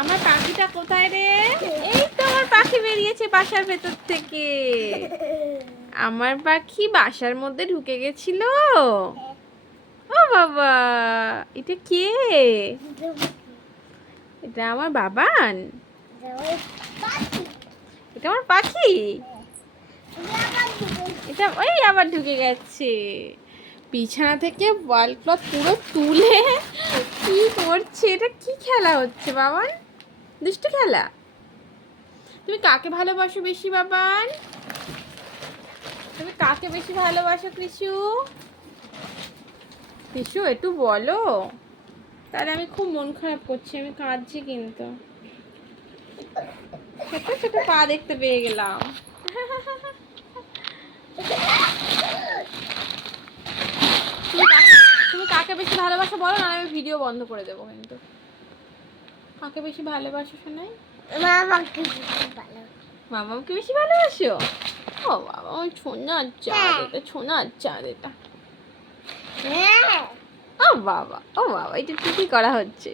আমার পাখিটা কোথায় রে? এই তো আমার পাখি বেরিয়েছে বাসার ভেতর থেকে। আমার পাখি বাসার মধ্যে ঢুকে গেছিল। ও বাবা, এটা কে? এটা আমার বাবান। এটা আমার পাখি। এটা ওই আবার ঢুকে গেছে। বিছানা থেকে ওয়াল ক্লথ পুরো তুলে কি করছে? এটা কি খেলা হচ্ছে বাবান? দুষ্টু খেলা। তুমি কাকে ভালোবাসো বেশি বাবান? তুমি কাকে বেশি ভালোবাসো কৃষু? কৃষু একটু বলো, তাহলে আমি খুব মন খারাপ করছি, আমি কাঁদছি কিন্তু। ছোট ছোট পা দেখতে পেয়ে গেলাম। তুমি কাকে বেশি ভালোবাসো বলো, না আমি ভিডিও বন্ধ করে দেবো কিন্তু। কাকে বেশি ভালোবাসো শোনাই? মামাকে বেশি ভালোবাসো? ও বাবা, আমার ছোনার চাঁদ এটা, ছোনার চাঁদ এটা। ও বাবা, ও বাবা, এটা ঠিকই করা হচ্ছে।